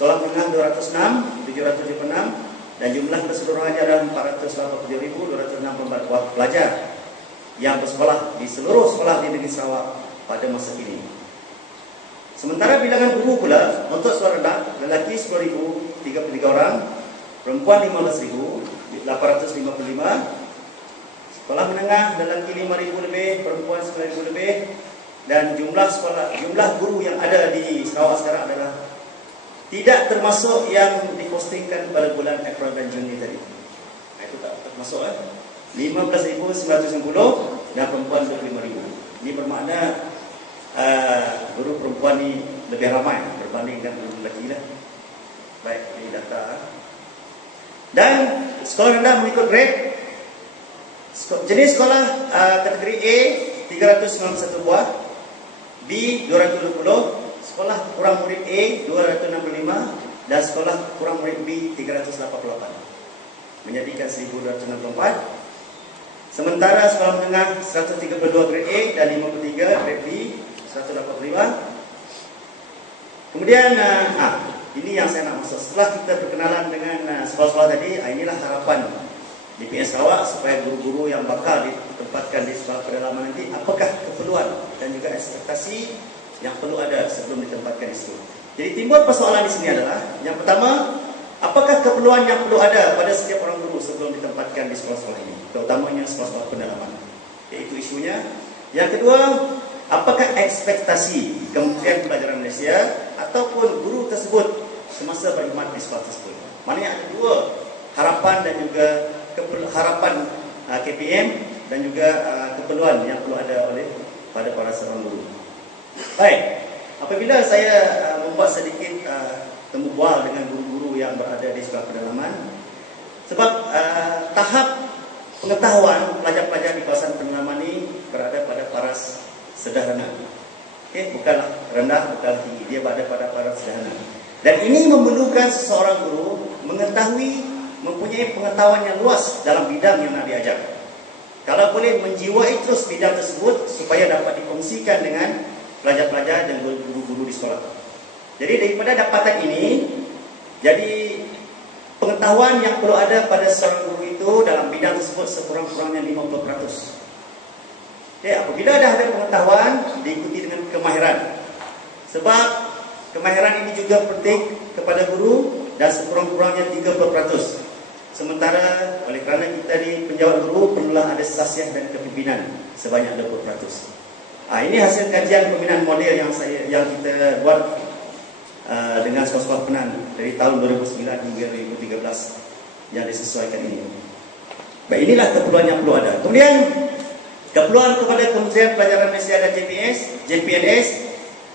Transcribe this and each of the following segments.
sekolah menengah 206, 776, dan jumlah keseluruhannya adalah 487.264 pelajar yang bersekolah di seluruh sekolah di negeri Sarawak pada masa kini. Sementara bilangan guru pula untuk sekolah rendah, lelaki 10.033 orang, perempuan 15.855, sekolah menengah lelaki 5.000 lebih, perempuan 9.000 lebih, dan jumlah guru yang ada di Sarawak sekarang adalah tidak termasuk yang dipostingkan pada bulan April dan Juni tadi. Itu tak termasuk 15.990 dan perempuan 25.000. Ini bermakna guru perempuan ni lebih ramai berbanding dengan guru lelaki lah. Baik, ini data. Dan sekolah rendah mengikut grade. Jenis sekolah kategori A 391 buah, B 220, sekolah kurang murid A 265 dan sekolah kurang murid B 388, menjadikan 1264. Sementara sekolah menengah 132 grade A dan 53 grade B 185. Kemudian ini yang saya nak maksud. Setelah kita berkenalan dengan sekolah-sekolah tadi, inilah harapan DPS Sarawak supaya guru-guru yang bakal ditempatkan di sekolah pedalaman nanti, apakah keperluan dan juga ekspektasi yang perlu ada sebelum ditempatkan di situ. Jadi timbul persoalan di sini adalah, yang pertama, apakah keperluan yang perlu ada pada setiap orang guru sebelum ditempatkan di sekolah-sekolah ini, terutamanya sekolah-sekolah pendalaman, iaitu isunya. Yang kedua, apakah ekspektasi Kementerian Pelajaran Malaysia ataupun guru tersebut semasa berkhidmat di sekolah tersebut. Maknanya ada dua harapan dan juga harapan KPM dan juga keperluan yang perlu ada oleh pada para seorang guru. Baik, apabila saya membuat sedikit temu bual dengan guru-guru yang berada di sekolah pedalaman, sebab tahap pengetahuan pelajar-pelajar di kawasan pedalaman ini berada pada paras sederhana. Bukanlah rendah, bukanlah tinggi, dia berada pada paras sederhana. Dan ini memerlukan seseorang guru mempunyai pengetahuan yang luas dalam bidang yang nak diajar. Kalau boleh menjiwai terus bidang tersebut supaya dapat dikongsikan dengan pelajar-pelajar dan guru-guru di sekolah. Jadi daripada dapatan ini, jadi pengetahuan yang perlu ada pada seorang guru itu dalam bidang tersebut sekurang-kurangnya 50%. Apabila dah ada pengetahuan, diikuti dengan kemahiran. Sebab kemahiran ini juga penting kepada guru dan sekurang-kurangnya 30%. Sementara oleh kerana kita di penjawat guru perlulah ada sasiah dan kepimpinan sebanyak 20%. Ini hasil kajian pembinaan model yang kita buat dengan sekolah-sekolah penan dari tahun 2009 hingga 2013 yang disesuaikan ini. Baik, inilah keperluan yang perlu ada. Kemudian keperluan kepada Kementerian Pelajaran Malaysia dan JPNS,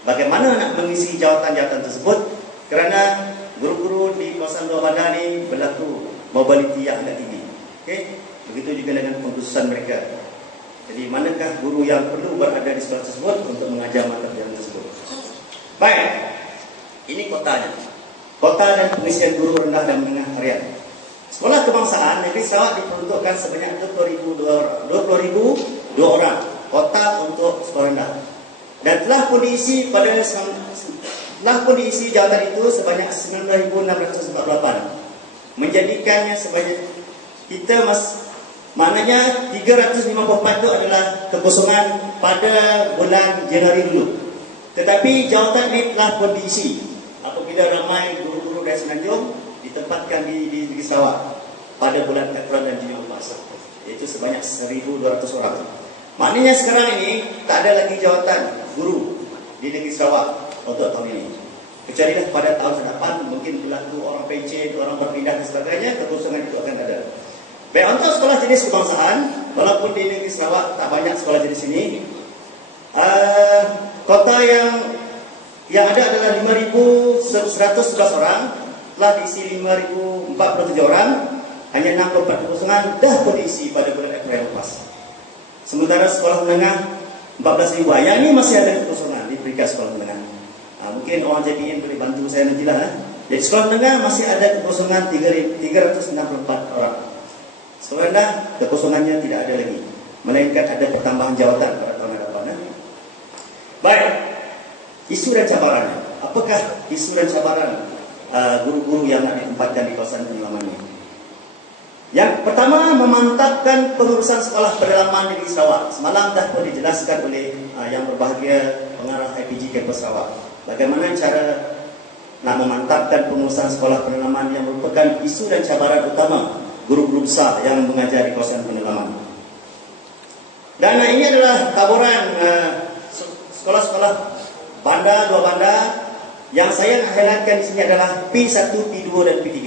bagaimana nak mengisi jawatan-jawatan tersebut, kerana guru-guru di kawasan luar bandar ni berlaku mobiliti yang agak tinggi. Begitu juga dengan pengkhususan mereka. Jadi manakah guru yang perlu berada di sekolah tersebut untuk mengajar mata pelajaran tersebut. Baik, ini kotanya. Kota dan pengisian guru rendah dan menengah harian. Sekolah kebangsaan negeri Sarawak diperuntukkan sebanyak 20,002 orang kota untuk sekolah rendah. Dan telah pun diisi jawatan itu sebanyak 9,648. Menjadikannya sebanyak maknanya 354 itu adalah kekosongan pada bulan Januari dulu. Tetapi jawatan ini telah pun diisi apabila ramai guru-guru dari Semenanjung ditempatkan di negeri Sarawak pada bulan April dan Juni lepas, iaitu sebanyak 1,200 orang. Maknanya sekarang ini tak ada lagi jawatan guru di negeri Sarawak untuk tahun ini. Kecuali pada tahun depan mungkin berlaku orang pencen, orang berpindah dan sebagainya, kekosongan itu akan ada. Baik, untuk sekolah jenis kebangsaan, walaupun di negeri Sarawak tak banyak sekolah jenis ini, kota yang ada adalah 5,111 orang, telah diisi 5,047 orang, hanya 64 kekosongan dah pun diisi pada bulan April lepas. Sementara sekolah menengah 14,000, yang ini masih ada kekosongan di peringkat sekolah menengah. Mungkin orang JPN boleh bantu saya nantilah. Jadi sekolah menengah masih ada kekosongan 364 orang. Sekolah rendah kekosongannya tidak ada lagi, melainkan ada pertambahan jawatan pada tahun hadapan. Baik, isu dan cabaran. Apakah isu dan cabaran guru-guru yang nak ditempatkan di kawasan pendalaman ini. Yang pertama, memantapkan pengurusan sekolah pendalaman negeri Sarawak. Semalam dah pun dijelaskan oleh yang berbahagia pengarah IPG Kampus Sarawak. Bagaimana cara nak memantapkan pengurusan sekolah pendalaman yang merupakan isu dan cabaran utama guru-guru besar yang mengajar di kawasan pendalaman. Dan ini adalah taburan sekolah-sekolah bandar, dua bandar yang saya highlightkan di sini adalah P1, P2 dan P3.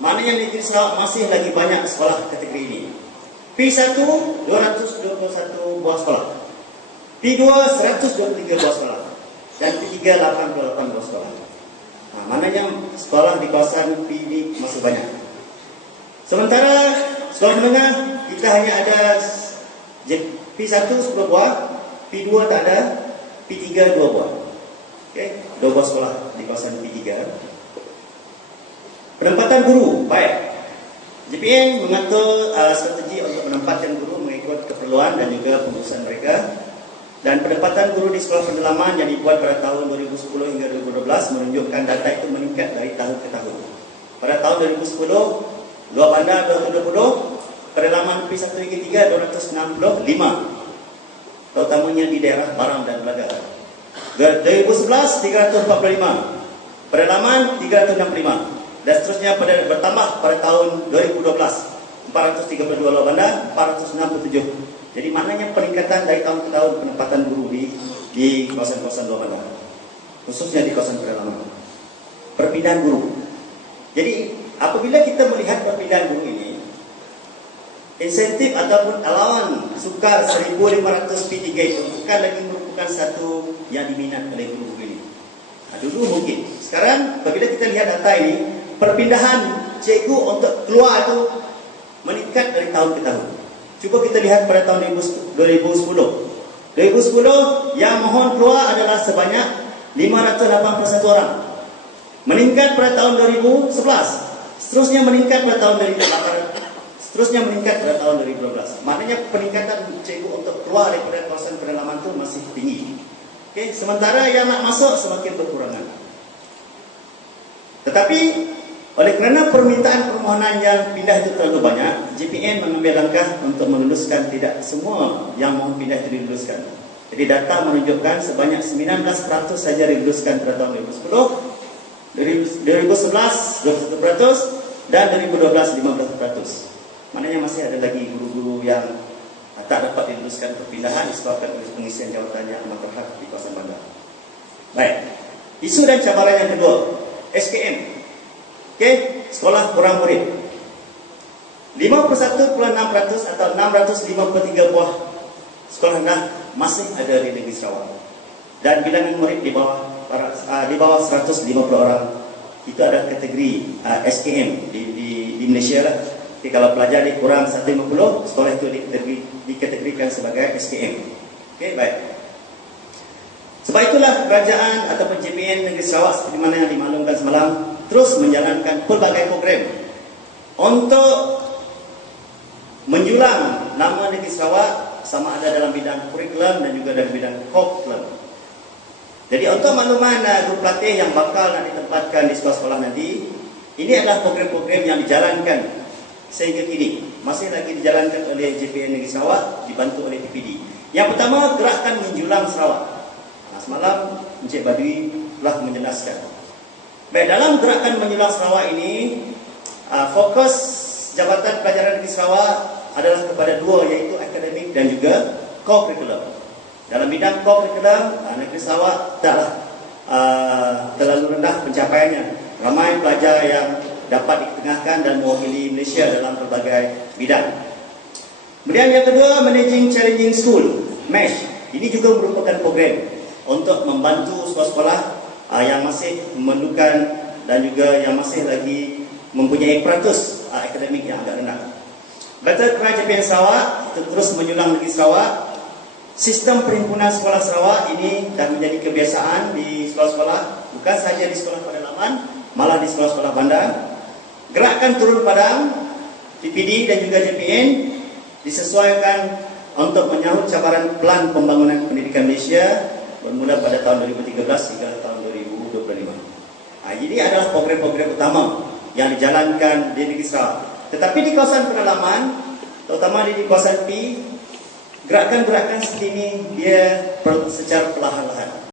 Maknanya di negeri Sarawak masih lagi banyak sekolah kategori ini. P1 221 buah sekolah, P2 123 buah sekolah, dan P3 88 buah sekolah. Maknanya sekolah di kawasan P ini masih banyak. Sementara sekolah menengah kita hanya ada P1 10 buah, P2 tak ada, P3 2 buah. Okay, 2 buah sekolah di kawasan P3. Penempatan guru baik. JPN mengatur strategi untuk menempatkan guru mengikut keperluan dan juga pengurusan mereka. Dan penempatan guru di sekolah pendalaman yang dibuat pada tahun 2010 hingga 2012 menunjukkan data itu meningkat dari tahun ke tahun. Pada tahun 2010, luar bandar 220, pendalaman P1 hingga 3 265, terutamanya di daerah Barang dan Belaga. 2011 345, pendalaman 365, dan seterusnya bertambah pada tahun 2012 432 luar bandar, 467. Jadi maknanya peningkatan dari tahun ke tahun penempatan guru di kawasan-kawasan luar bandar, khususnya di kawasan pendalaman. Perpindahan guru. Jadi apabila kita melihat perpindahan guru ini, insentif ataupun allowance sukar 1.500 P3 itu bukan lagi merupakan satu yang diminat oleh guru ini. Dulu mungkin. Sekarang apabila kita lihat data ini, perpindahan cikgu untuk keluar itu meningkat dari tahun ke tahun. Cuba kita lihat pada tahun 2010. 2010 yang mohon keluar adalah sebanyak 581 orang. Meningkat pada tahun 2011. Seterusnya meningkat pada tahun 2018. Seterusnya meningkat pada tahun 2012. Maknanya peningkatan cikgu untuk keluar daripada kawasan pendalaman itu masih tinggi. Okay? Sementara yang nak masuk semakin berkurangan. Tetapi oleh kerana permintaan permohonan yang pindah itu terlalu banyak, JPN mengambil langkah untuk meluluskan tidak semua yang mohon pindah itu diluluskan. Jadi data menunjukkan sebanyak 19% saja diluluskan pada tahun 2010, 2011 21%, dan 2012 15%. Maknanya masih ada lagi guru-guru yang tak dapat diluluskan perpindahan disebabkan oleh pengisian jawatan yang amat berhak di kawasan bandar. Baik, isu dan cabaran yang kedua, SKM. Okay, sekolah kurang murid. 51.6% atau 653 buah sekolah rendah masih ada di negeri Sarawak. Dan bilangan murid di bawah 150 orang itu ada kategori SKM di Malaysia lah. Jadi kalau pelajar di kurang 150, sekolah itu dikategorikan sebagai SKM. Okay, baik. Sebab itulah kerajaan ataupun JPN negeri Sarawak seperti mana yang dimaklumkan semalam terus menjalankan pelbagai program untuk menjulang nama negeri Sarawak sama ada dalam bidang kurikulum dan juga dalam bidang curriculum. Jadi untuk makluman guru pelatih yang bakal nak ditempatkan di sekolah-sekolah nanti, ini adalah program-program yang dijalankan sehingga kini masih lagi dijalankan oleh JPN negeri Sarawak dibantu oleh PPD. Yang pertama, gerakan menjulang Sarawak. Semalam Encik Badui telah menjelaskan. Baik, dalam gerakan menjulang Sarawak ini, fokus Jabatan Pelajaran Negeri Sarawak adalah kepada dua, iaitu akademik dan juga co-curriculum. Dalam bidang co-curriculum, Negeri Sarawak taklah terlalu rendah pencapaiannya. Ramai pelajar yang dapat ditengahkan dan mewakili Malaysia dalam berbagai bidang. Kemudian yang kedua, Managing Challenging School, MASH. Ini juga merupakan program untuk membantu sekolah-sekolah yang masih memerlukan dan juga yang masih lagi mempunyai peratus akademik yang agak rendah. Battle Cry JPN Sarawak itu terus menjulang negeri Sarawak. Sistem perhimpunan sekolah Sarawak ini dah menjadi kebiasaan di sekolah-sekolah, bukan sahaja di sekolah pendalaman, malah di sekolah-sekolah bandar. Gerakan turun padang PPD dan juga JPN disesuaikan untuk menyahut cabaran Pelan Pembangunan Pendidikan Malaysia bermula pada tahun 2013 hingga tahun 2025. ini adalah program-program utama yang dijalankan di negeri Sarawak. Tetapi di kawasan pedalaman, terutama di kawasan P, gerakan-gerakan seperti ini dia secara perlahan-lahan.